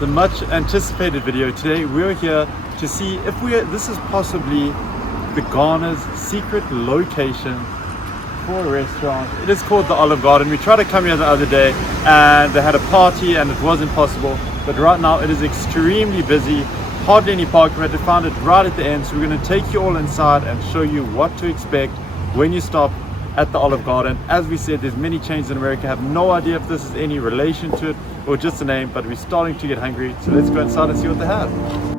the much anticipated video. Today we're here to see if this is possibly the Ghana's secret location for a restaurant. It is called the Olive Garden. We tried to come here the other day and they had a party and it wasn't possible, but right now it is extremely busy, hardly any parking. We had to find it right at the end, so we're going to take you all inside and show you what to expect when you stop at the Olive Garden. As we said, there's many chains in America. I have no idea if this is any relation to it or just a name, but we're starting to get hungry, so let's go inside and see what they have.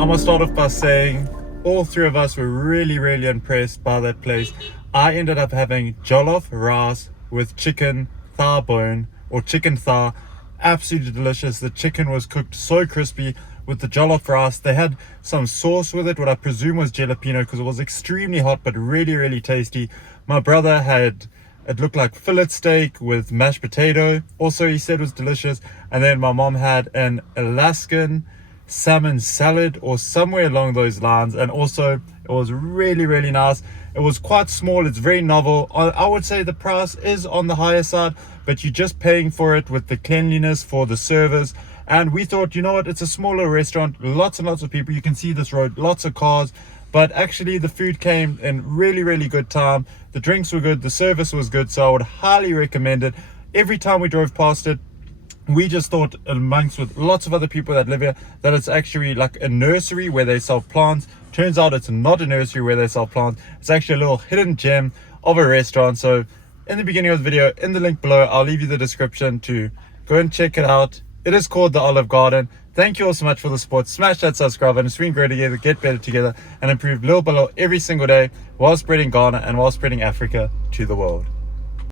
I'm gonna start off by saying all three of us were really impressed by that place. I ended up having jollof rice with chicken thigh bone or chicken thigh. Absolutely delicious. The chicken was cooked so crispy with the jollof rice. They had some sauce with it, what I presume was jalapeno, because it was extremely hot but really tasty. My brother had, it looked like fillet steak with mashed potato, also he said was delicious. And then my mom had an Alaskan salmon salad or somewhere along those lines, and also it was really nice. It was quite small, it's very novel. I would say the price is on the higher side, but you're just paying for it with the cleanliness for the service. And we thought, you know what, it's a smaller restaurant, lots and lots of people, you can see this road, lots of cars, but actually the food came in really good time. The drinks were good, the service was good, so I would highly recommend it. Every time we drove past it, we just thought, amongst with lots of other people that live here, that it's actually like a nursery where they sell plants. Turns out it's not a nursery where they sell plants. It's actually a little hidden gem of a restaurant. So in the beginning of the video, in the link below. I'll leave you the description to go and check it out. It is called the Olive Garden. Thank you all so much for the support. Smash that subscribe button. It's been great together, get better together, and improve little by little every single day while spreading Ghana and while spreading Africa to the world.